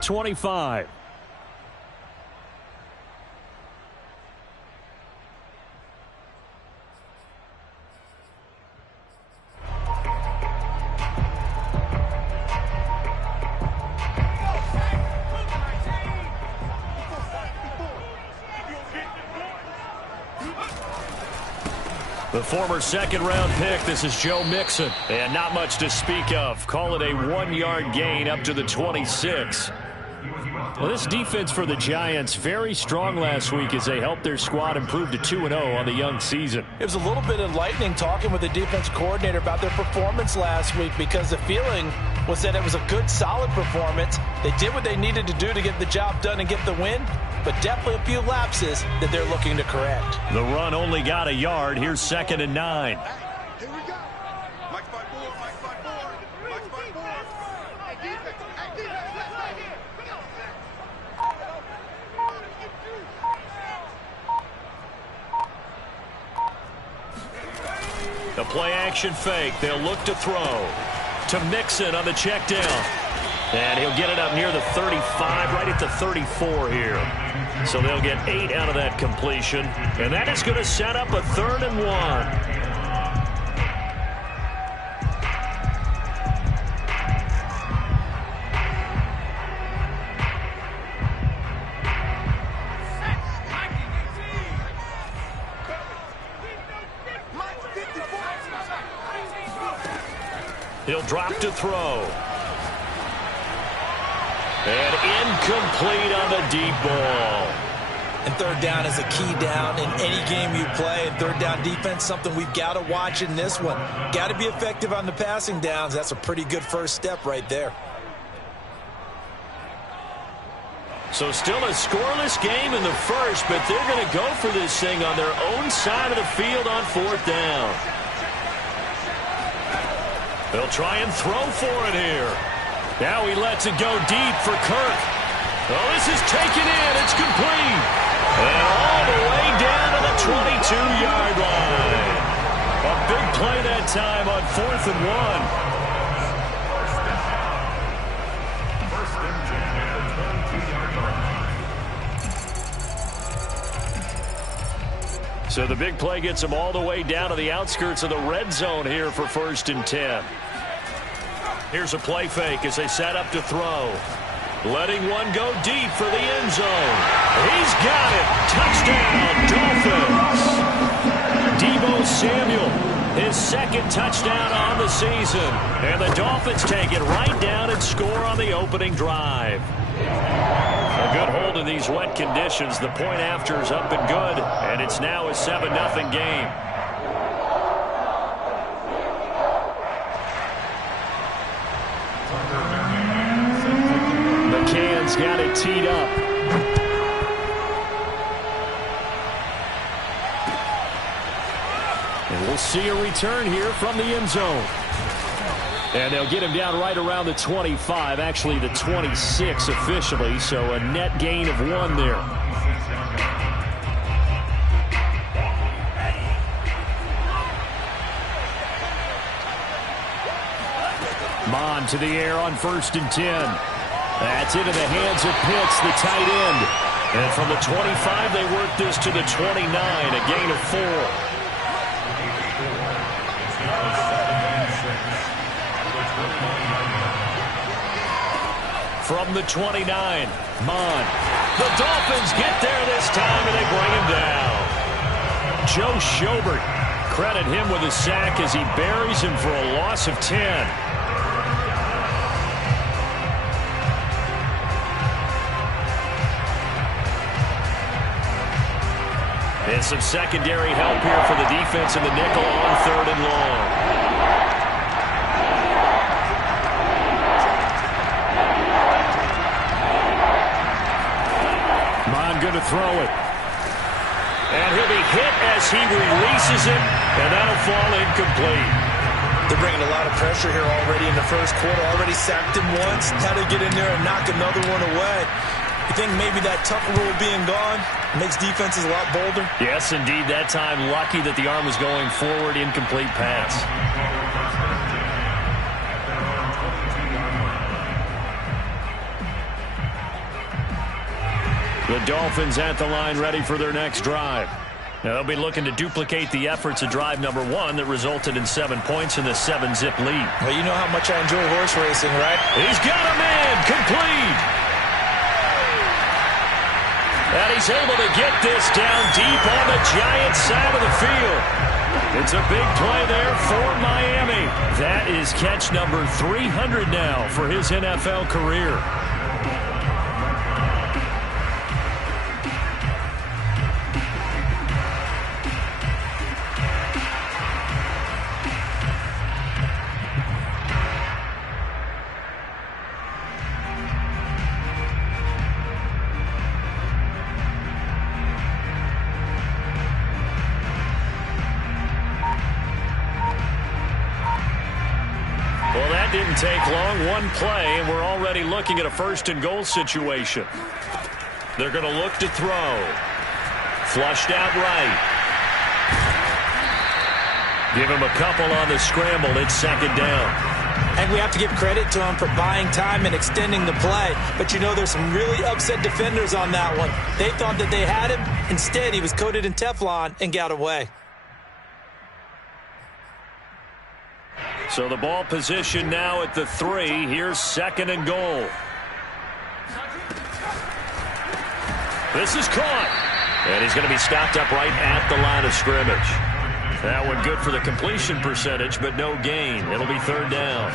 25. The former second-round pick, this is Joe Mixon. And not much to speak of. Call it a 1-yard gain up to the 26. Well, this defense for the Giants, very strong last week as they helped their squad improve to 2-0 on the young season. It was a little bit enlightening talking with the defense coordinator about their performance last week because the feeling was that it was a good, solid performance. They did what they needed to do to get the job done and get the win, but definitely a few lapses that they're looking to correct. The run only got a yard. Here's 2nd and 9. Here we go. Mike's by 4, Mike's by 4, Mike's by 4. Hey, defense, let's go here. The play-action fake. They'll look to throw to Mixon on the check down. And he'll get it up near the 35, right at the 34 here. So they'll get 8 out of that completion. And that is going to set up a 3rd and 1. He'll drop to throw. And incomplete on the deep ball. And 3rd down is a key down in any game you play. And 3rd down defense, something we've got to watch in this one. Got to be effective on the passing downs. That's a pretty good first step right there. So still a scoreless game in the first, but they're going to go for this thing on their own side of the field on 4th down. They'll try and throw for it here. Now he lets it go deep for Kirk. Oh, this is taken in. It's complete. And all the way down to the 22-yard line. A big play that time on 4th and 1. So the big play gets them all the way down to the outskirts of the red zone here for 1st and 10. Here's a play fake as they set up to throw. Letting one go deep for the end zone. He's got it. Touchdown, Dolphins. Deebo Samuel, his 2nd touchdown on the season. And the Dolphins take it right down and score on the opening drive. A good hold in these wet conditions. The point after is up and good, and it's now a 7-0 game. McCann's got it teed up. And we'll see a return here from the end zone. And they'll get him down right around the 25, actually the 26 officially, so a net gain of 1 there. Mon to the air on 1st and 10. That's into the hands of Pitts, the tight end. And from the 25, they work this to the 29, a gain of 4. From the 29, Mon. The Dolphins get there this time, and they bring him down. Joe Schobert, credit him with a sack as he buries him for a loss of 10. And some secondary help here for the defense in the nickel on 3rd and long. Mon going to throw it. And he'll be hit as he releases it, and that'll fall incomplete. They're bringing a lot of pressure here already in the first quarter. Already sacked him once. Had to get in there and knock another one away. You think maybe that tougher rule being gone makes defenses a lot bolder? Yes, indeed. That time, lucky that the arm was going forward. Incomplete pass. The Dolphins at the line ready for their next drive. Now they'll be looking to duplicate the efforts of drive number 1 that resulted in 7 points in the 7-zip lead. Well, you know how much I enjoy horse racing, right? He's got a man complete. And he's able to get this down deep on the Giants side of the field. It's a big play there for Miami. That is catch number 300 now for his NFL career. Didn't take long, one play, and we're already looking at a first-and-goal situation. They're going to look to throw. Flushed out right. Give him a couple on the scramble. It's second down. And we have to give credit to him for buying time and extending the play. But, you know, there's some really upset defenders on that one. They thought that they had him. Instead, he was coated in Teflon and got away. So the ball position now at the 3. Here's second and goal. This is caught. And he's going to be stopped up right at the line of scrimmage. That one good for the completion percentage, but no gain. It'll be third down.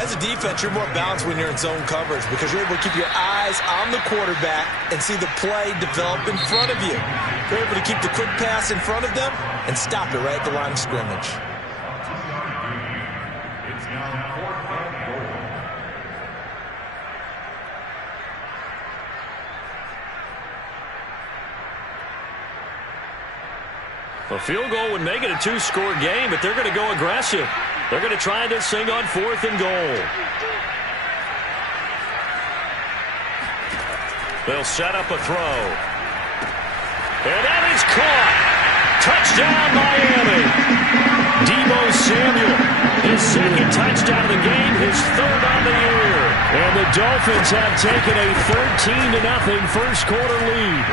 As a defense, you're more balanced when you're in zone coverage because you're able to keep your eyes on the quarterback and see the play develop in front of you. You're able to keep the quick pass in front of them and stop it right at the line of scrimmage. A field goal would make it a 2-score game, but they're going to go aggressive. They're going to try this thing on 4th and goal. They'll set up a throw. And that is caught. Touchdown, Miami. Deebo Samuel, his second touchdown of the game, his third on the year. And the Dolphins have taken a 13-0 first-quarter lead.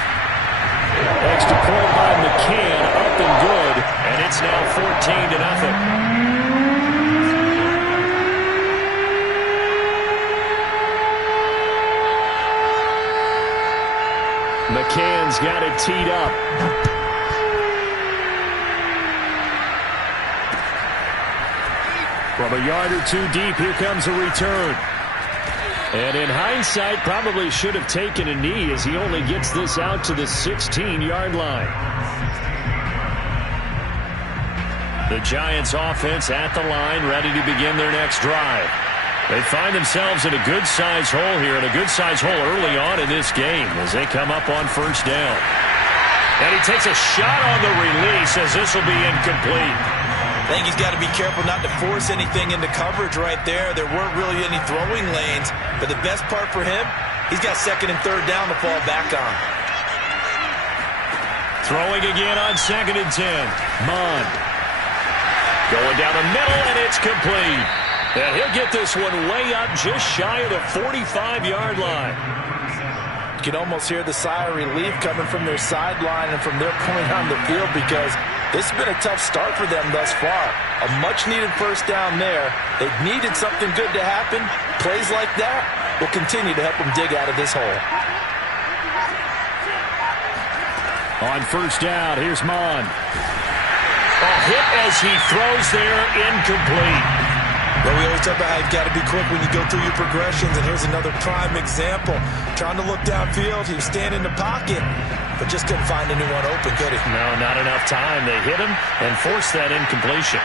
Extra point by McCann, up and good, and it's now 14-0. McCann's got it teed up. From a yard or two deep, here comes a return. And in hindsight, probably should have taken a knee as he only gets this out to the 16-yard line. The Giants offense at the line, ready to begin their next drive. They find themselves in a good-sized hole here, and a good-sized hole early on in this game as they come up on first down. And he takes a shot on the release as this will be incomplete. I think he's got to be careful not to force anything into coverage right there. There weren't really any throwing lanes, but the best part for him, he's got second and third down to fall back on. Throwing again on 2nd and 10. Mond. Going down the middle, and it's complete. And he'll get this one way up just shy of the 45-yard line. You can almost hear the sigh of relief coming from their sideline and from their point on the field because this has been a tough start for them thus far. A much-needed first down there. They've needed something good to happen. Plays like that will continue to help them dig out of this hole. On first down, here's Mond. A hit as he throws there, incomplete. Well, we always talk about how you've got to be quick when you go through your progressions, and here's another prime example. Trying to look downfield, he was standing in the pocket, but just couldn't find anyone open, could he? No, not enough time. They hit him and forced that incompletion.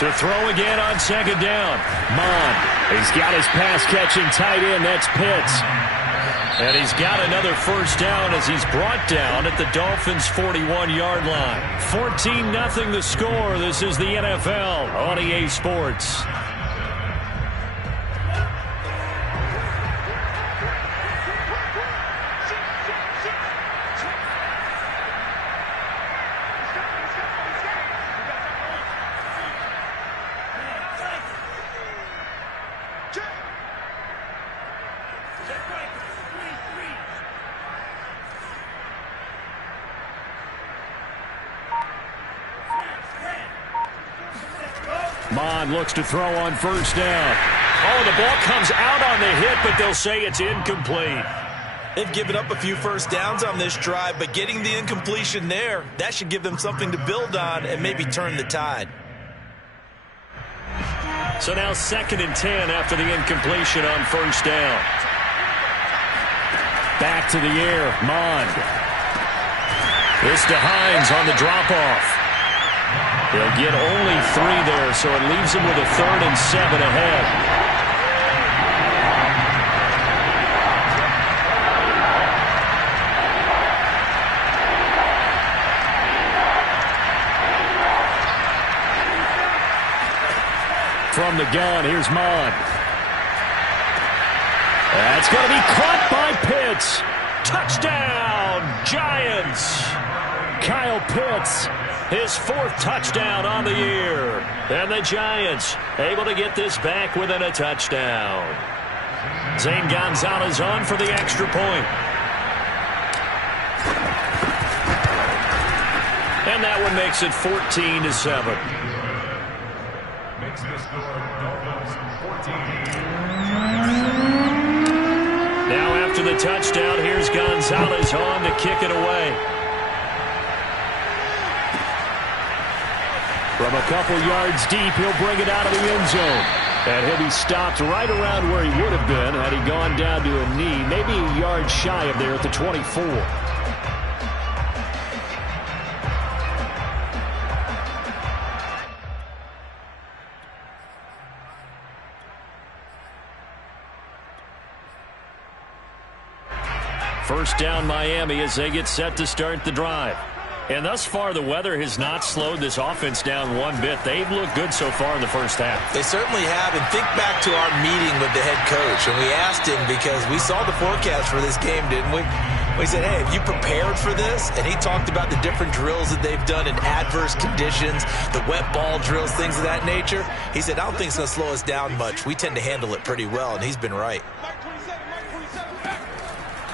To throw again on second down. Mond. He's got his pass-catching tight end. That's Pitts. And he's got another first down as he's brought down at the Dolphins' 41-yard line. 14-0 the score. This is the NFL on EA Sports. Mon looks to throw on first down. Oh, the ball comes out on the hit, but they'll say it's incomplete. They've given up a few first downs on this drive, but getting the incompletion there, that should give them something to build on and maybe turn the tide. So now 2nd and 10 after the incompletion on first down. Back to the air, Mon. This to Hines on the drop-off. They'll get only 3 there, so it leaves them with a 3rd and 7 ahead. From the gun, here's Mon. That's going to be caught by Pitts. Touchdown, Giants. Kyle Pitts, his 4th touchdown on the year. And the Giants able to get this back within a touchdown. Zane Gonzalez on for the extra point. And that one makes it 14-7. Now after the touchdown, here's Gonzalez on to kick it away. From a couple yards deep, he'll bring it out of the end zone. And he'll be stopped right around where he would have been had he gone down to a knee, maybe a yard shy of there at the 24. First down Miami as they get set to start the drive. And thus far, the weather has not slowed this offense down one bit. They've looked good so far in the first half. They certainly have. And think back to our meeting with the head coach. And we asked him because we saw the forecast for this game, didn't we? We said, hey, have you prepared for this? And he talked about the different drills that they've done in adverse conditions, the wet ball drills, things of that nature. He said, I don't think it's going to slow us down much. We tend to handle it pretty well, and he's been right.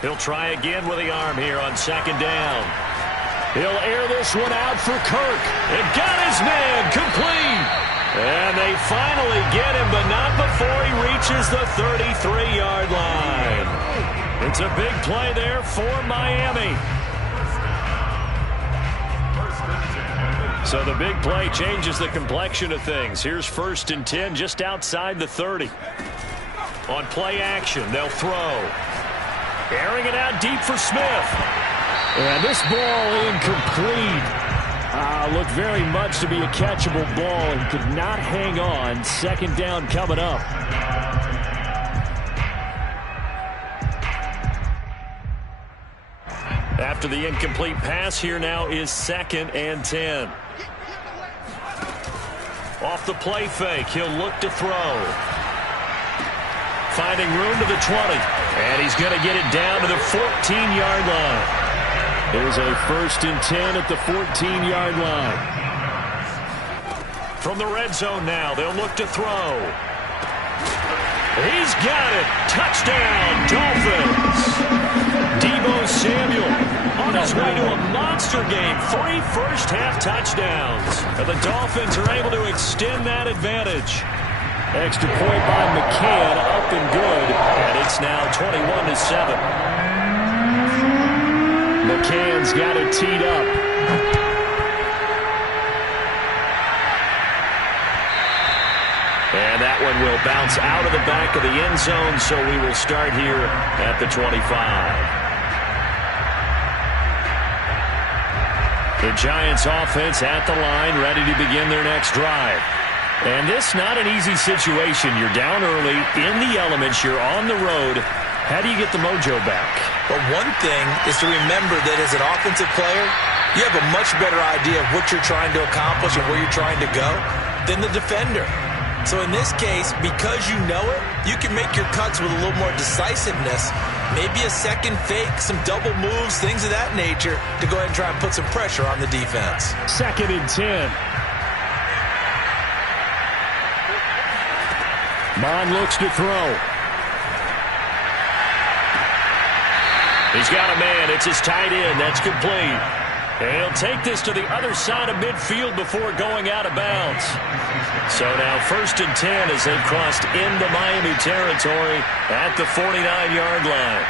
He'll try again with the arm here on 2nd down. He'll air this one out for Kirk. And got his man complete. And they finally get him, but not before he reaches the 33-yard line. It's a big play there for Miami. So the big play changes the complexion of things. Here's 1st and 10 just outside the 30. On play action, they'll throw. Airing it out deep for Smith. And this ball incomplete. Looked very much to be a catchable ball and could not hang on. 2nd down coming up. After the incomplete pass, here now is 2nd and 10. Off the play fake, he'll look to throw. Finding room to the 20. And he's going to get it down to the 14-yard line. There's a 1st and 10 at the 14-yard line. From the red zone now, they'll look to throw. He's got it. Touchdown, Dolphins. Deebo Samuel on his way to a monster game. 3 first-half touchdowns. And the Dolphins are able to extend that advantage. Extra point by McCann, up and good. And it's now 21-7. McCann's got it teed up. And that one will bounce out of the back of the end zone, so we will start here at the 25. The Giants offense at the line, ready to begin their next drive. And this not an easy situation. You're down early, in the elements, you're on the road. How do you get the mojo back? Well, one thing is to remember that as an offensive player, you have a much better idea of what you're trying to accomplish and where you're trying to go than the defender. So in this case, because you know it, you can make your cuts with a little more decisiveness, maybe a second fake, some double moves, things of that nature, to go ahead and try and put some pressure on the defense. 2nd and 10. Mon looks to throw. He's got a man. It's his tight end. That's complete. And he'll take this to the other side of midfield before going out of bounds. So now 1st and 10 as they've crossed into Miami territory at the 49-yard line.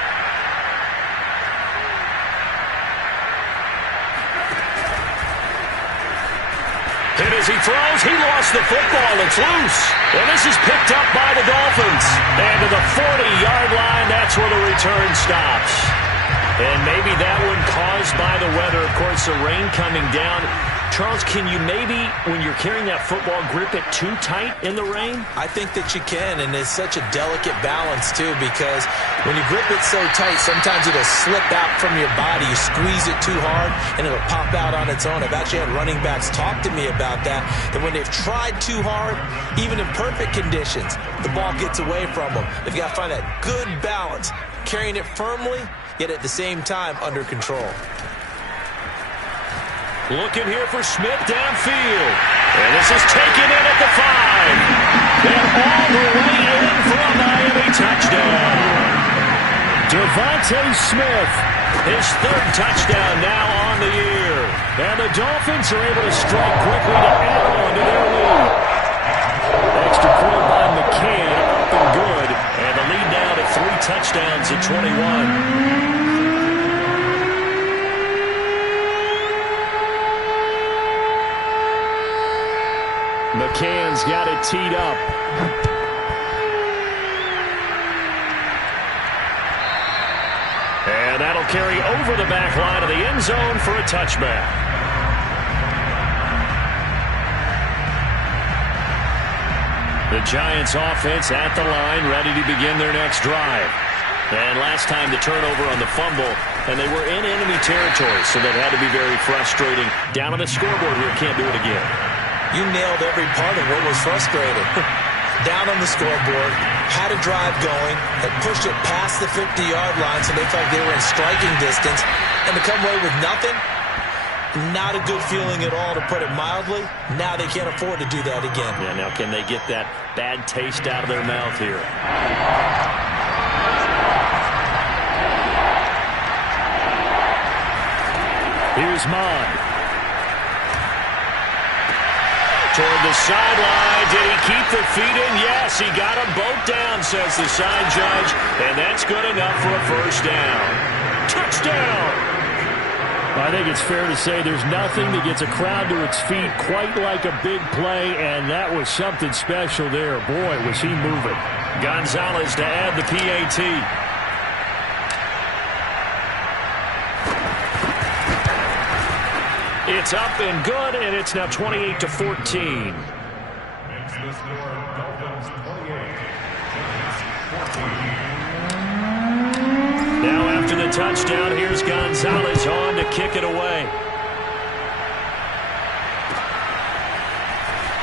And as he throws, he lost the football. It's loose. And this is picked up by the Dolphins. And to the 40-yard line, that's where the return stops. And maybe that one caused by the weather. Of course, the rain coming down. Charles, can you maybe, when you're carrying that football, grip it too tight in the rain? I think that you can, and it's such a delicate balance, too, because when you grip it so tight, sometimes it'll slip out from your body. You squeeze it too hard, and it'll pop out on its own. I've actually had running backs talk to me about that when they've tried too hard, even in perfect conditions, the ball gets away from them. They've got to find that good balance, carrying it firmly, yet at the same time under control. Looking here for Smith downfield. And this is taken in at the 5. And all the way in for a Miami touchdown. Devontae Smith, his 3rd touchdown now on the year. And the Dolphins are able to strike quickly to add on to their lead. Extra point by McCann, up and good. And the lead now to 3 touchdowns at 21. McCann's got it teed up. And that'll carry over the back line of the end zone for a touchback. The Giants offense at the line, ready to begin their next drive. And last time the turnover on the fumble, and they were in enemy territory, so that had to be very frustrating. Down on the scoreboard here, can't do it again. You nailed every part of what was frustrating. Down on the scoreboard, had a drive going, had pushed it past the 50-yard line so they felt they were in striking distance, and to come away with nothing, not a good feeling at all, to put it mildly. Now they can't afford to do that again. Yeah, now can they get that bad taste out of their mouth here? Here's Mond. Toward the sideline. Did he keep the feet in? Yes, he got them both down, says the side judge. And that's good enough for a 1st down. Touchdown! I think it's fair to say there's nothing that gets a crowd to its feet quite like a big play, and that was something special there. Boy, was he moving. Gonzalez to add the PAT. It's up and good, and it's now 28-14. Now after the touchdown, here's Gonzalez on to kick it away.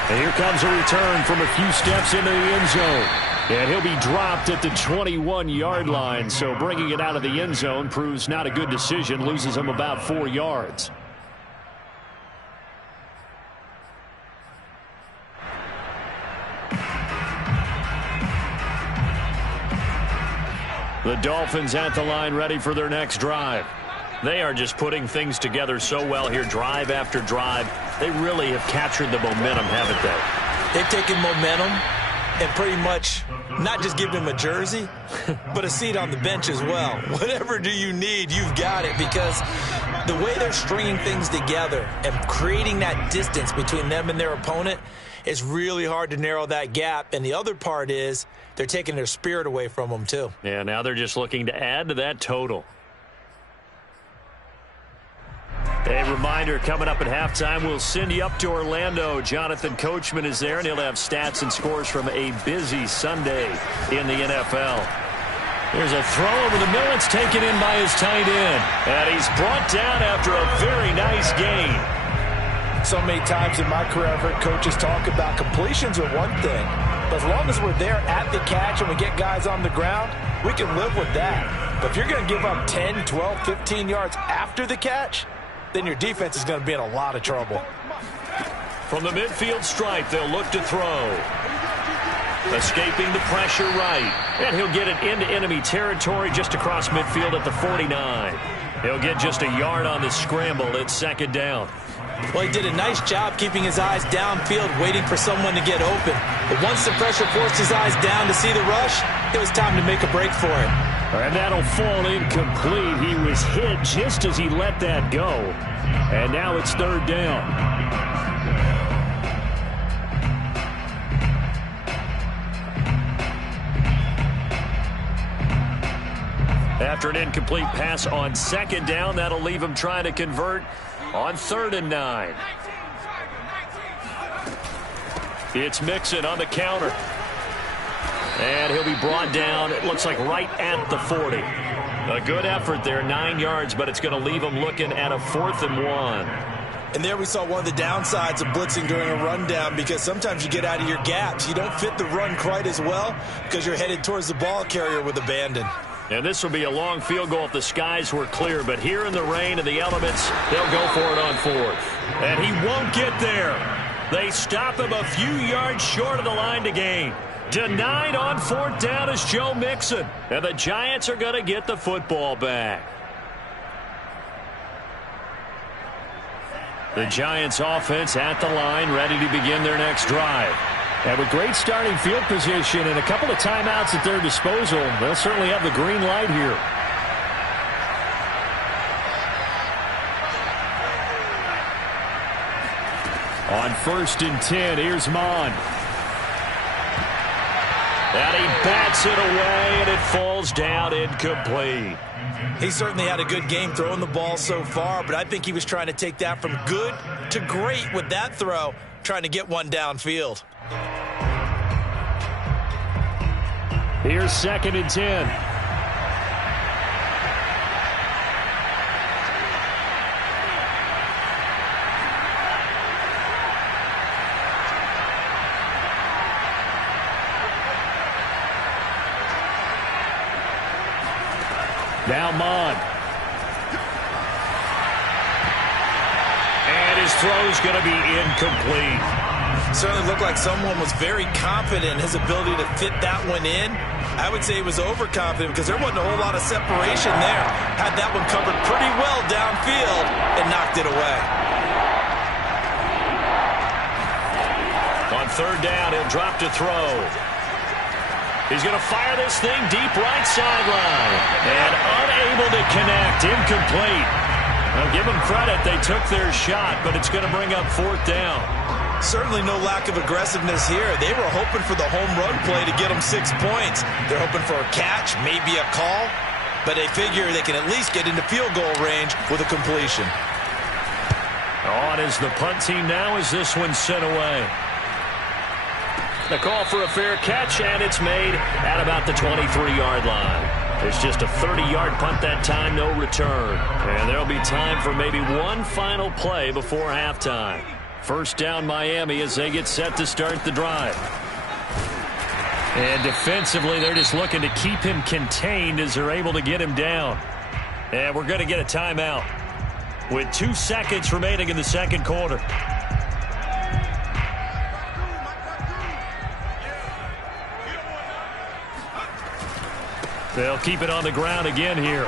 And here comes a return from a few steps into the end zone. And he'll be dropped at the 21-yard line, so bringing it out of the end zone proves not a good decision, loses him about 4 yards. The Dolphins at the line, ready for their next drive. They are just putting things together so well here, drive after drive. They really have captured the momentum, haven't they? They've taken momentum and pretty much not just given him a jersey, but a seat on the bench as well. Whatever do you need, you've got it, because the way they're stringing things together and creating that distance between them and their opponent, it's really hard to narrow that gap. And the other part is they're taking their spirit away from them, too. Yeah, now they're just looking to add to that total. A reminder, coming up at halftime, we'll send you up to Orlando. Jonathan Coachman is there, and he'll have stats and scores from a busy Sunday in the NFL. There's a throw over the middle. It's taken in by his tight end. And he's brought down after a very nice gain. So many times in my career, I've heard coaches talk about completions are one thing. But as long as we're there at the catch and we get guys on the ground, we can live with that. But if you're going to give up 10, 12, 15 yards after the catch, then your defense is going to be in a lot of trouble. From the midfield stripe, they'll look to throw. Escaping the pressure right. And he'll get it into enemy territory just across midfield at the 49. He'll get just a yard on the scramble. It's 2nd down. Well, he did a nice job keeping his eyes downfield, waiting for someone to get open. But once the pressure forced his eyes down to see the rush, it was time to make a break for it. And that'll fall incomplete. He was hit just as he let that go. And now it's third down. After an incomplete pass on second down, that'll leave him trying to convert on 3rd and 9. It's Mixon on the counter. And he'll be brought down, it looks like right at the 40. A good effort there, 9 yards, but it's going to leave him looking at a 4th and 1. And there we saw one of the downsides of blitzing during a rundown, because sometimes you get out of your gaps. You don't fit the run quite as well because you're headed towards the ball carrier with abandon. And this will be a long field goal if the skies were clear. But here in the rain and the elements, they'll go for it on 4th. And he won't get there. They stop him a few yards short of the line to gain. Denied on 4th down is Joe Mixon. And the Giants are going to get the football back. The Giants offense at the line, ready to begin their next drive. And with great starting field position and a couple of timeouts at their disposal, they'll certainly have the green light here. On 1st and 10, here's Mon. And he bats it away, and it falls down incomplete. He certainly had a good game throwing the ball so far, but I think he was trying to take that from good to great with that throw, trying to get one downfield. Here's 2nd and 10. Now Mon. And his throw's going to be incomplete. Certainly looked like someone was very confident in his ability to fit that one in. I would say he was overconfident because there wasn't a whole lot of separation there. Had that one covered pretty well downfield and knocked it away. On 3rd down, he'll drop to throw. He's going to fire this thing deep right sideline. And unable to connect. Incomplete. Well, give them credit. They took their shot, but it's going to bring up 4th down. Certainly no lack of aggressiveness here. They were hoping for the home run play to get them 6 points. They're hoping for a catch, maybe a call, but they figure they can at least get into field goal range with a completion. On is the punt team now as this one's sent away. The call for a fair catch, and it's made at about the 23-yard line. There's just a 30-yard punt that time, no return. And there'll be time for maybe one final play before halftime. 1st down Miami as they get set to start the drive. And defensively, they're just looking to keep him contained as they're able to get him down. And we're going to get a timeout with 2 seconds remaining in the 2nd quarter. They'll keep it on the ground again here.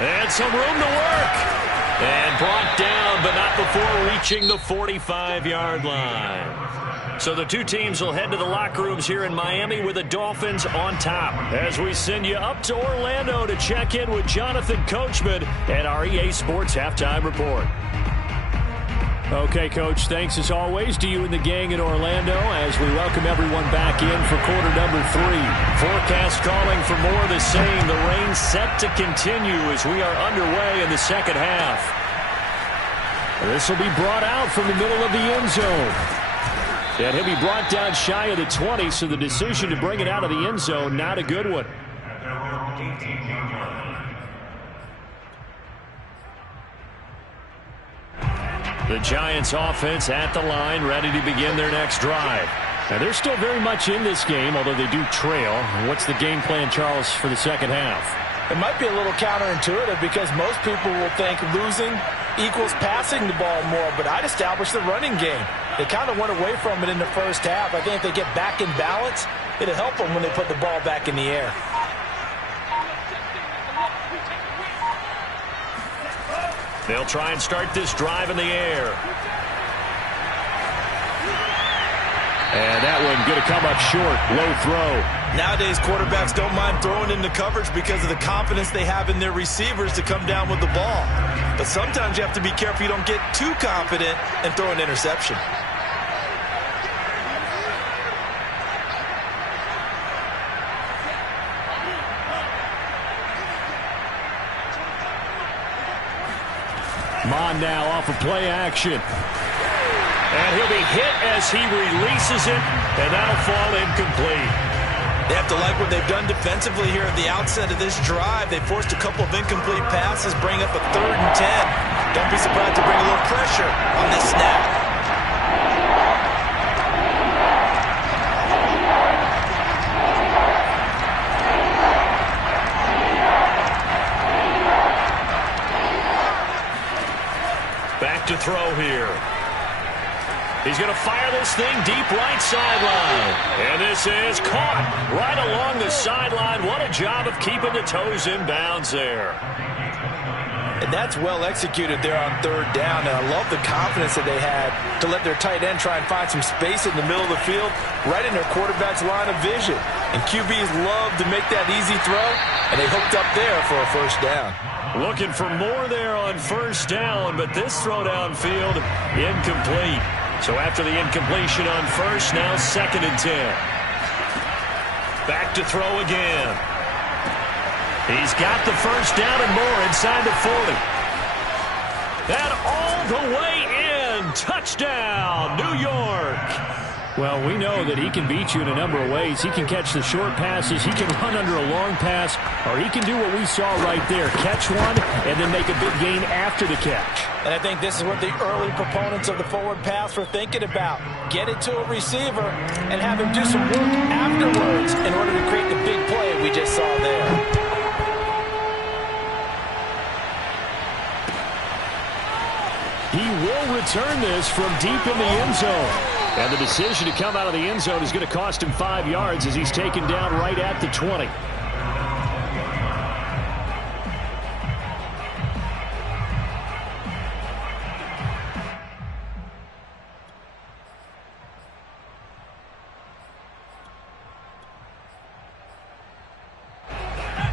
And some room to work. And brought down, but not before reaching the 45-yard line. So the two teams will head to the locker rooms here in Miami with the Dolphins on top. As we send you up to Orlando to check in with Jonathan Coachman and our EA Sports Halftime Report. Okay, Coach, thanks as always to you and the gang in Orlando as we welcome everyone back in for quarter number 3. Forecast calling for more of the same. The rain set to continue as we are underway in the second half. This will be brought out from the middle of the end zone. And he'll be brought down shy of the 20, so the decision to bring it out of the end zone, not a good one. The Giants offense at the line, ready to begin their next drive. Now, they're still very much in this game, although they do trail. What's the game plan, Charles, for the second half? It might be a little counterintuitive because most people will think losing equals passing the ball more, but I'd establish the running game. They kind of went away from it in the first half. I think if they get back in balance, it'll help them when they put the ball back in the air. They'll try and start this drive in the air. And that one going to come up short. Low throw. Nowadays, quarterbacks don't mind throwing into coverage because of the confidence they have in their receivers to come down with the ball. But sometimes you have to be careful you don't get too confident and throw an interception. Mon now off of play action. And he'll be hit as he releases it, and that'll fall incomplete. They have to like what they've done defensively here at the outset of this drive. They forced a couple of incomplete passes, bring up a 3rd and 10. Don't be surprised to bring a little pressure on this snap. Back to throw here. He's going to fire this thing deep right sideline. And this is caught right along the sideline. What a job of keeping the toes in bounds there. And that's well executed there on 3rd down. And I love the confidence that they had to let their tight end try and find some space in the middle of the field, right in their quarterback's line of vision. And QBs love to make that easy throw, and they hooked up there for a 1st down. Looking for more there on 1st down, but this throw downfield incomplete. So after the incompletion on 1st, now 2nd and 10. Back to throw again. He's got the 1st down and more inside the 40. And all the way in. Touchdown, New York. Well, we know that he can beat you in a number of ways. He can catch the short passes, he can run under a long pass, or he can do what we saw right there, catch one and then make a big gain after the catch. And I think this is what the early proponents of the forward pass were thinking about. Get it to a receiver and have him do some work afterwards in order to create the big play we just saw there. He will return this from deep in the end zone. And the decision to come out of the end zone is going to cost him 5 yards as he's taken down right at the 20.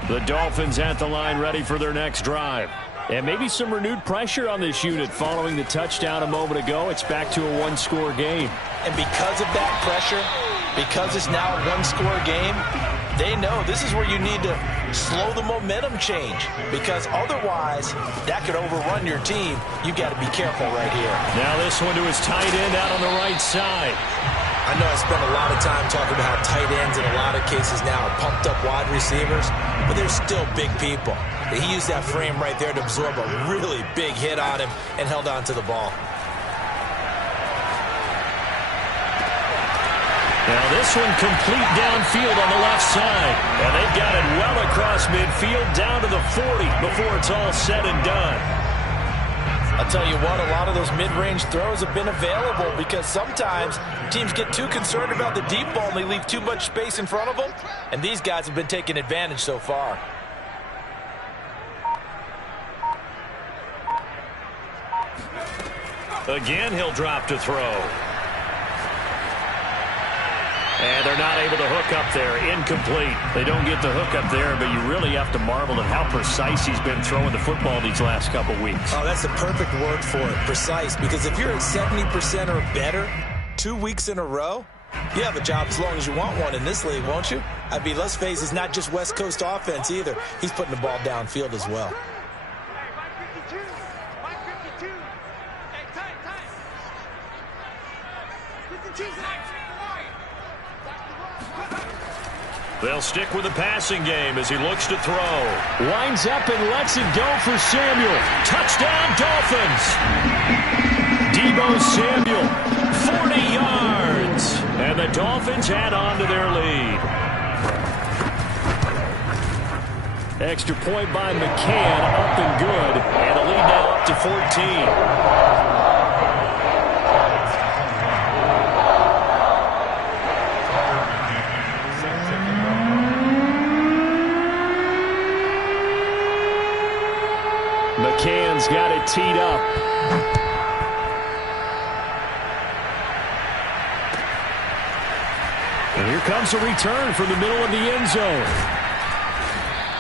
The Dolphins at the line ready for their next drive. And maybe some renewed pressure on this unit following the touchdown a moment ago. It's back to a 1-score game. And because of that pressure, because it's now a 1-score game, they know this is where you need to slow the momentum change. Because otherwise, that could overrun your team. You've got to be careful right here. Now this one to his tight end out on the right side. I know I spent a lot of time talking about how tight ends in a lot of cases now are pumped up wide receivers, but they're still big people. He used that frame right there to absorb a really big hit on him and held on to the ball. Now this one complete downfield on the left side. And they've got it well across midfield down to the 40 before it's all said and done. I'll tell you what, a lot of those mid-range throws have been available because sometimes teams get too concerned about the deep ball and they leave too much space in front of them. And these guys have been taking advantage so far. Again, he'll drop to throw. And they're not able to hook up there. Incomplete. They don't get the hook up there, but you really have to marvel at how precise he's been throwing the football these last couple weeks. Oh, that's the perfect word for it, precise. Because if you're at 70% or better 2 weeks in a row, you have a job as long as you want one in this league, won't you? I mean, let's face it, it's not just West Coast offense either. He's putting the ball downfield as well. They'll stick with the passing game as he looks to throw. Winds up and lets it go for Samuel. Touchdown, Dolphins. Deebo Samuel, 40 yards. And the Dolphins add on to their lead. Extra point by McCann, up and good. And the lead now up to 14. McCann Man's got it teed up. And here comes a return from the middle of the end zone.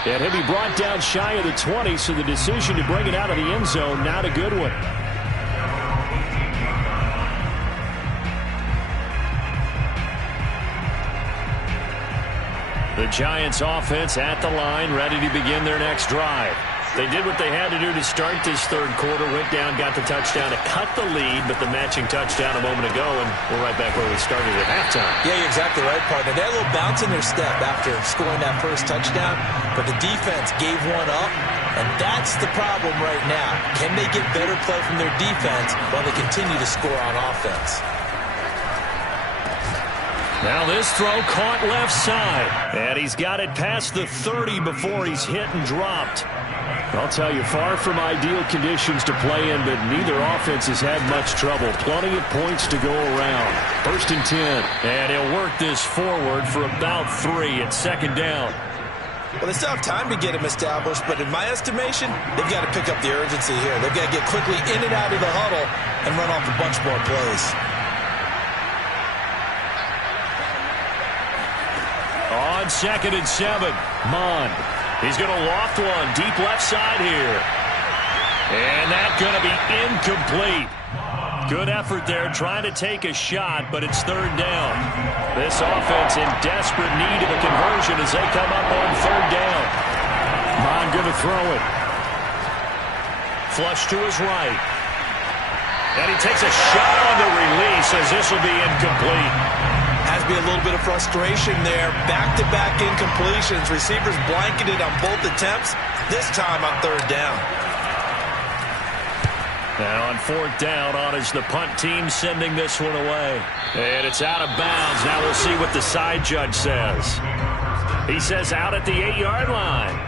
And he'll be brought down shy of the 20, so the decision to bring it out of the end zone, not a good one. The Giants offense at the line, ready to begin their next drive. They did what they had to do to start this third quarter, went down, got the touchdown to cut the lead, but the matching touchdown a moment ago, and we're right back where we started at halftime. Yeah, you're exactly right, partner. They had a little bounce in their step after scoring that first touchdown, but the defense gave one up, and that's the problem right now. Can they get better play from their defense while they continue to score on offense? Now this throw caught left side, and he's got it past the 30 before he's hit and dropped. I'll tell you, far from ideal conditions to play in, but neither offense has had much trouble. Plenty of points to go around. 1st and 10. And he'll work this forward for about 3 at 2nd down. Well, they still have time to get him established, but in my estimation, they've got to pick up the urgency here. They've got to get quickly in and out of the huddle and run off a bunch more plays. On 2nd and 7, Mond. He's going to loft one deep left side here. And that's going to be incomplete. Good effort there trying to take a shot, but it's 3rd down. This offense in desperate need of a conversion as they come up on 3rd down. Mond going to throw it. Flush to his right. And he takes a shot on the release as this will be incomplete. Has to be a little bit of frustration there. Back-to-back incompletions. Receivers blanketed on both attempts, this time on 3rd down. Now on 4th down, on is the punt team sending this one away. And it's out of bounds. Now we'll see what the side judge says. He says out at the 8-yard line.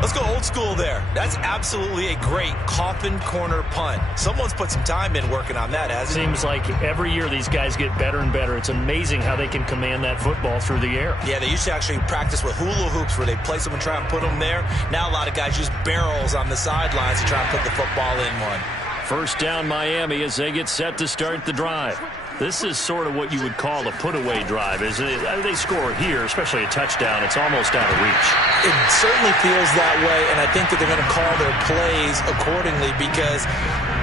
Let's go old school there. That's absolutely a great coffin corner punt. Someone's put some time in working on that, hasn't it? Seems like every year these guys get better and better. It's amazing how they can command that football through the air. Yeah, they used to actually practice with hula hoops where they place them and try and put them there. Now a lot of guys use barrels on the sidelines to try and put the football in one. 1st down Miami as they get set to start the drive. This is sort of what you would call a put-away drive, isn't it? They score here, especially a touchdown. It's almost out of reach. It certainly feels that way, and I think that they're going to call their plays accordingly because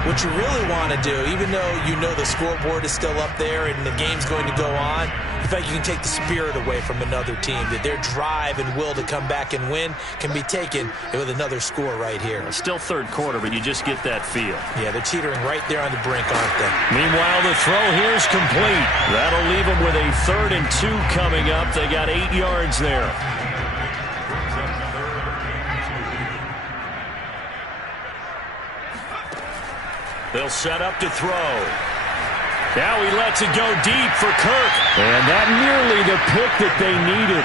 what you really want to do, even though you know the scoreboard is still up there and the game's going to go on, in fact, you can take the spirit away from another team, that their drive and will to come back and win can be taken with another score right here. It's still 3rd quarter, but you just get that feel. Yeah, they're teetering right there on the brink, aren't they? Meanwhile, the throw here is complete. That'll leave them with a 3rd and 2 coming up. They got 8 yards there. They'll set up to throw. Now he lets it go deep for Kirk. And that nearly the pick that they needed.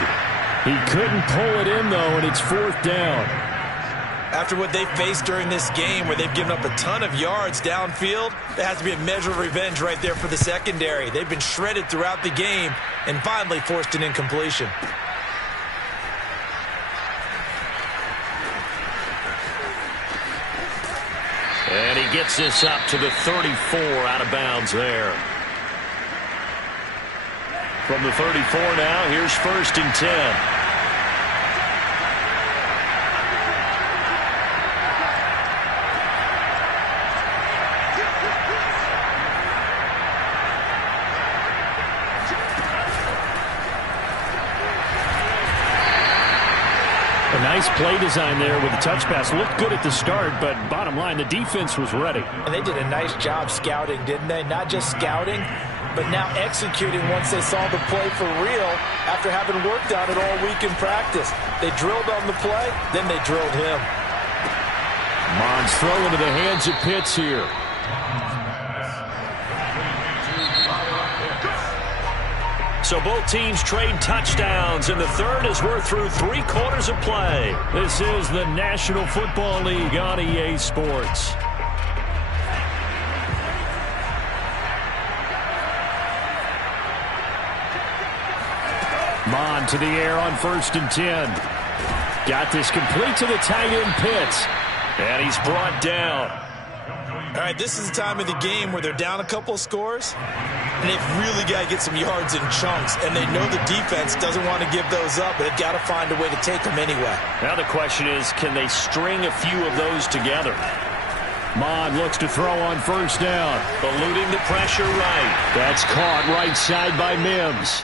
He couldn't pull it in, though, and it's 4th down. After what they faced during this game where they've given up a ton of yards downfield, there has to be a measure of revenge right there for the secondary. They've been shredded throughout the game and finally forced an incompletion. And he gets this up to the 34 out of bounds there. From the 34 now, here's 1st and 10. A nice play design there with the touch pass. Looked good at the start, but bottom line, the defense was ready. And they did a nice job scouting, didn't they? Not just scouting, but now executing once they saw the play for real after having worked on it all week in practice. They drilled on the play, then they drilled him. Mond's throw into the hands of Pitts here. So both teams trade touchdowns, and the third as we're through 3 quarters of play. This is the National Football League on EA Sports. Mond to the air on 1st and 10. Got this complete to the tight end Pitts. And he's brought down. All right, this is the time of the game where they're down a couple of scores, and they've really got to get some yards in chunks, and they know the defense doesn't want to give those up, but they've got to find a way to take them anyway. Now the question is, can they string a few of those together? Mond looks to throw on first down. Eluding the pressure right. That's caught right side by Mims.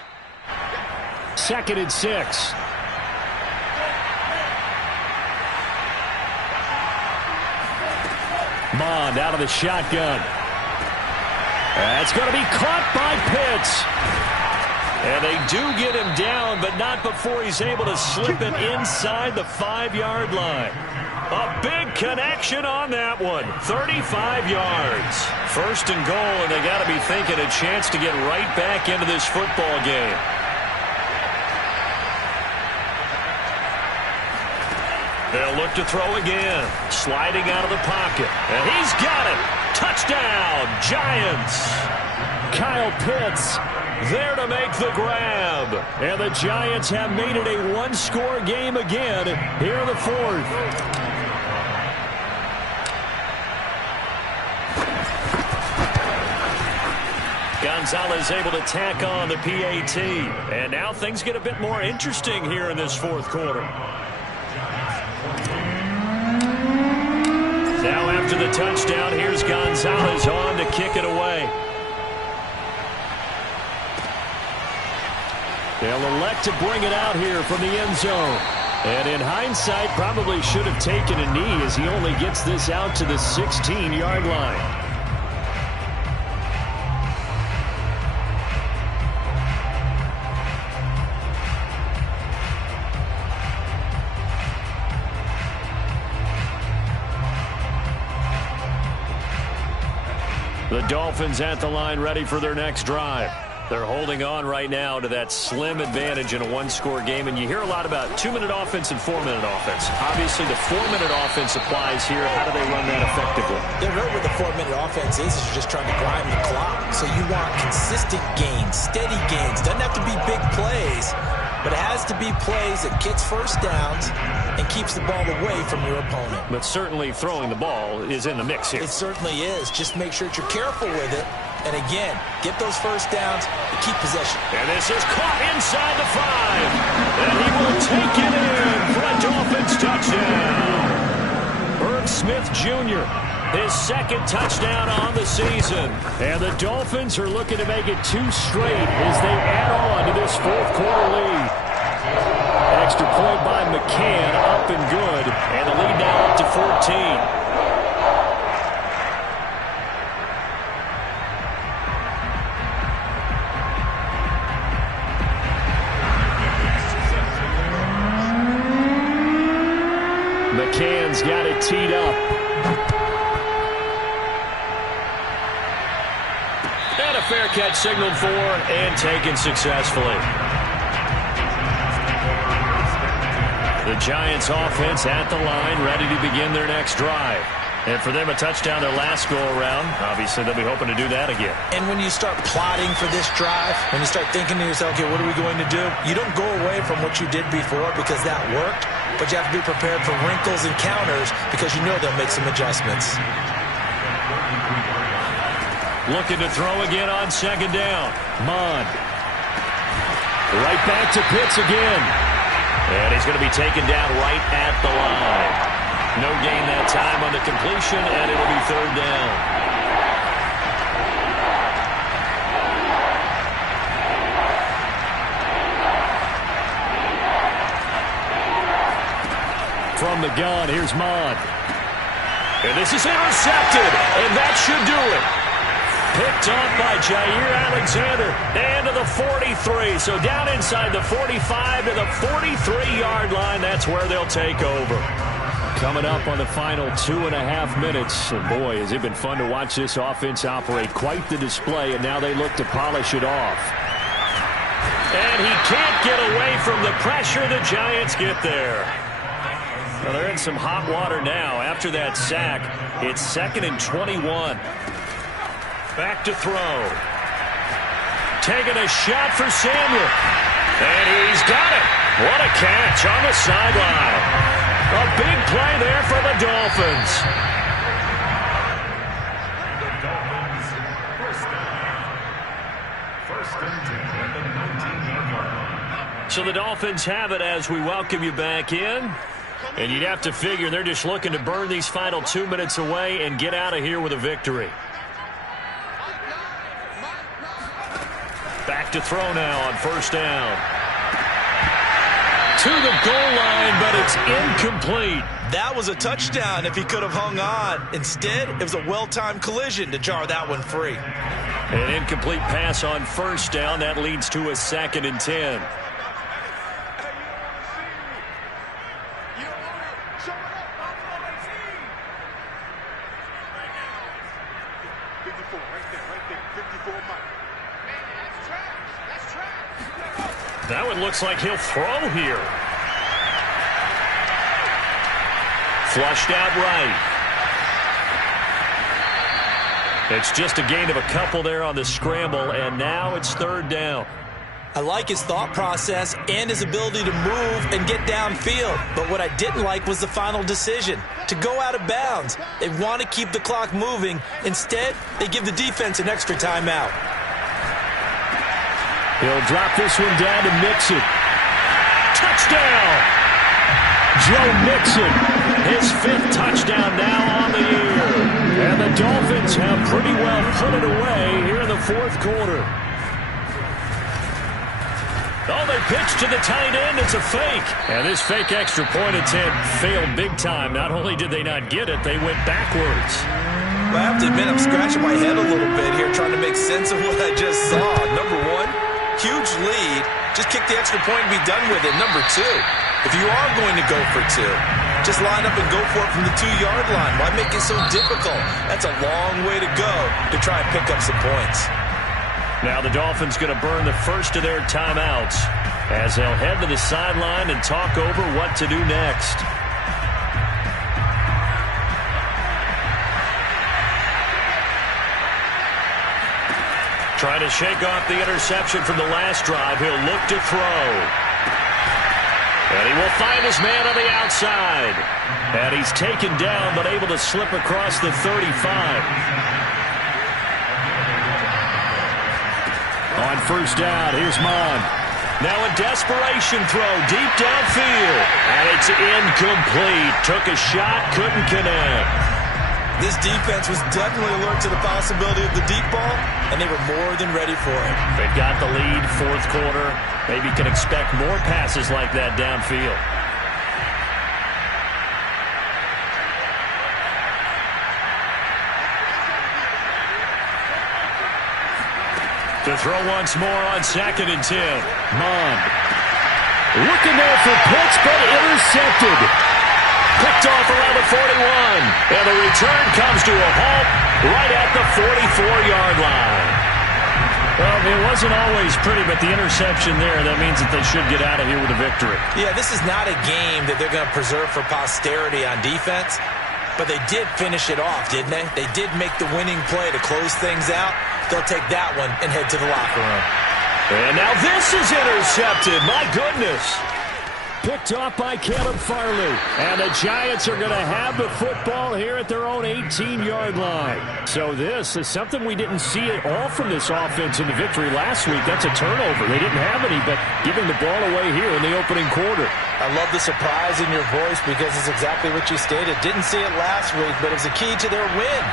2nd and 6. Mond out of the shotgun. That's going to be caught by Pitts. And they do get him down, but not before he's able to slip it inside the 5-yard line. A big connection on that one. 35 yards. 1st and goal, and they got to be thinking a chance to get right back into this football game. They'll look to throw again. Sliding out of the pocket. And he's got it. Touchdown, Giants. Kyle Pitts there to make the grab. And the Giants have made it a one-score game again here in the 4th. Gonzalez able to tack on the PAT. And now things get a bit more interesting here in this 4th quarter. Now after the touchdown, here's Gonzalez on to kick it away. They'll elect to bring it out here from the end zone. And in hindsight, probably should have taken a knee as he only gets this out to the 16-yard line. The Dolphins at the line ready for their next drive. They're holding on right now to that slim advantage in a one-score game, and you hear a lot about 2-minute offense and 4-minute offense. Obviously, the 4-minute offense applies here. How do they run that effectively? They're really what the 4-minute offense is you're just trying to grind the clock. So you want consistent gains, steady gains. Doesn't have to be big plays, but it has to be plays that gets first downs and keeps the ball away from your opponent. But certainly throwing the ball is in the mix here. It certainly is. Just make sure that you're careful with it. And again, get those first downs and keep possession. And this is caught inside the 5. And he will take it in for a Dolphins touchdown. Herb Smith Jr., his 2nd touchdown on the season. And the Dolphins are looking to make it 2 straight as they add on to this 4th quarter lead. Extra point by McCann, up and good. And the lead now up to 14. McCann's got it teed up. And a fair catch signaled for and taken successfully. The Giants offense at the line, ready to begin their next drive. And for them, a touchdown their last go-around. Obviously, they'll be hoping to do that again. And when you start plotting for this drive, when you start thinking to yourself, okay, what are we going to do? You don't go away from what you did before because that worked, but you have to be prepared for wrinkles and counters because you know they'll make some adjustments. Looking to throw again on 2nd down. Mond. Right back to Pitts again. And he's going to be taken down right at the line. No gain that time on the completion, and it'll be 3rd down. From the gun, here's Mond. And this is intercepted, and that should do it. Picked off by Jair Alexander, and to the 43. So down inside the 45 to the 43-yard line. That's where they'll take over. Coming up on the final 2.5 minutes. And boy, has it been fun to watch this offense operate. Quite the display, and now they look to polish it off. And he can't get away from the pressure. The Giants get there. Well, they're in some hot water now. After that sack, it's 2nd and 21. Back to throw. Taking a shot for Samuel. And he's got it. What a catch on the sideline. A big play there for the Dolphins. So the Dolphins have it as we welcome you back in. And you'd have to figure they're just looking to burn these final 2 minutes away and get out of here with a victory. Back to throw now on first down. To the goal line, but it's incomplete. That was a touchdown if he could have hung on. Instead, it was a well-timed collision to jar that one free. An incomplete pass on first down. That leads to a 2nd and 10. That one looks like he'll throw here. Flushed out right. It's just a gain of a couple there on the scramble, and now it's 3rd down. I like his thought process and his ability to move and get downfield. But what I didn't like was the final decision, to go out of bounds. They want to keep the clock moving. Instead, they give the defense an extra timeout. He'll drop this one down to Mixon. Touchdown! Joe Mixon, his 5th touchdown now on the year. And the Dolphins have pretty well put it away here in the 4th quarter. Oh, they pitch to the tight end. It's a fake. And this fake extra point attempt failed big time. Not only did they not get it, they went backwards. Well, I have to admit, I'm scratching my head a little bit here trying to make sense of what I just saw. Number one, huge lead. Just kick the extra point and be done with it. Number two, if you are going to go for 2, just line up and go for it from the 2-yard line. Why make it so difficult? That's a long way to go to try and pick up some points. Now the Dolphins going to burn the first of their timeouts as they'll head to the sideline and talk over what to do next. Trying to shake off the interception from the last drive. He'll look to throw. And he will find his man on the outside. And he's taken down but able to slip across the 35. On first down, here's Mon. Now a desperation throw deep downfield. And it's incomplete. Took a shot, couldn't connect. This defense was definitely alert to the possibility of the deep ball, and they were more than ready for it. They've got the lead, 4th quarter. Maybe can expect more passes like that downfield. To throw once more on 2nd and 10. Mon. Looking there for Pitts, but intercepted. Picked off around the 41. And the return comes to a halt right at the 44-yard line. Well, it wasn't always pretty, but the interception there, that means that they should get out of here with a victory. Yeah, this is not a game that they're going to preserve for posterity on defense, but they did finish it off, didn't they? They did make the winning play to close things out. They'll take that one and head to the locker room. And now this is intercepted. My goodness. Picked off by Caleb Farley. And the Giants are going to have the football here at their own 18-yard line. So this is something we didn't see at all from this offense in the victory last week. That's a turnover. They didn't have any, but giving the ball away here in the opening quarter. I love the surprise in your voice because it's exactly what you stated. Didn't see it last week, but it was a key to their win.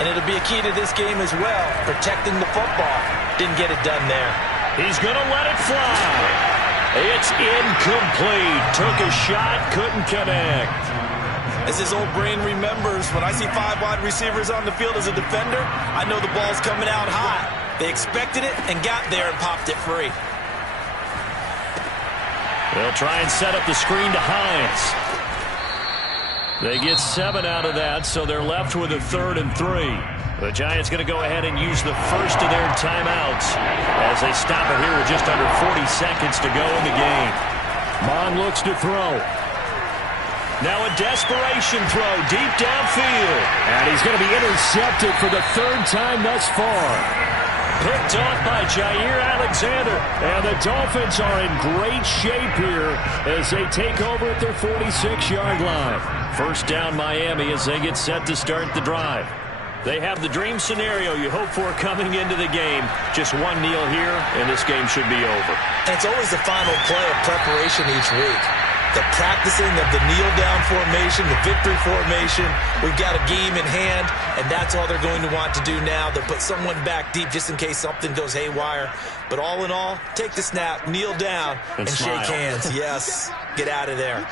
And it'll be a key to this game as well, protecting the football. Didn't get it done there. He's going to let it fly. It's incomplete. Took a shot, couldn't connect. As his old brain remembers, when I see 5 wide receivers on the field as a defender, I know the ball's coming out high. They expected it and got there and popped it free. They'll try and set up the screen to Hines. They get 7 out of that, so they're left with a 3rd and 3. The Giants going to go ahead and use the first of their timeouts as they stop it here with just under 40 seconds to go in the game. Mon looks to throw. Now a desperation throw deep downfield. And he's going to be intercepted for the 3rd time thus far. Picked off by Jair Alexander. And the Dolphins are in great shape here as they take over at their 46-yard line. First down Miami as they get set to start the drive. They have the dream scenario you hope for coming into the game. Just one kneel here, and this game should be over. And it's always the final play of preparation each week. The practicing of the kneel-down formation, the victory formation. We've got a game in hand, and that's all they're going to want to do now. They'll put someone back deep just in case something goes haywire. But all in all, take the snap, kneel down, and shake hands. Yes, get out of there.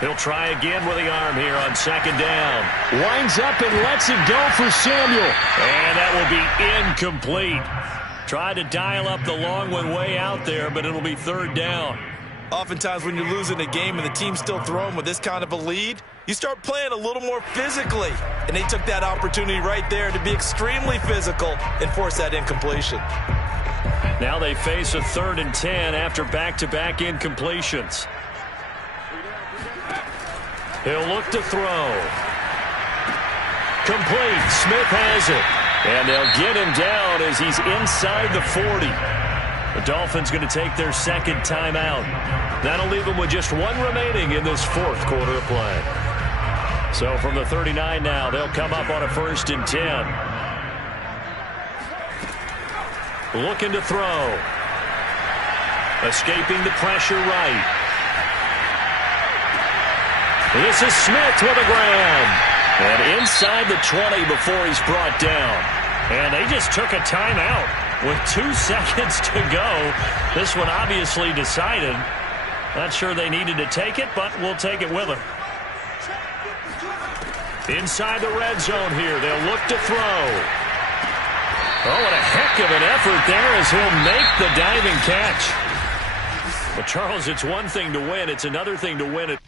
He'll try again with the arm here on second down. Winds up and lets it go for Samuel. And that will be incomplete. Tried to dial up the long one way out there, but it'll be third down. Oftentimes when you're losing a game and the team's still throwing with this kind of a lead, you start playing a little more physically. And they took that opportunity right there to be extremely physical and force that incompletion. Now they face a 3rd and 10 after back-to-back incompletions. He'll look to throw. Complete. Smith has it. And they'll get him down as he's inside the 40. The Dolphins going to take their second timeout. That'll leave them with just one remaining in this 4th quarter of play. So from the 39 now, they'll come up on a 1st and 10. Looking to throw. Escaping the pressure right. This is Smith with a grab. And inside the 20 before he's brought down. And they just took a timeout with 2 seconds to go. This one obviously decided. Not sure they needed to take it, but we'll take it with them. Inside the red zone here. They'll look to throw. Oh, what a heck of an effort there as he'll make the diving catch. But, Charles, it's one thing to win. It's another thing to win it.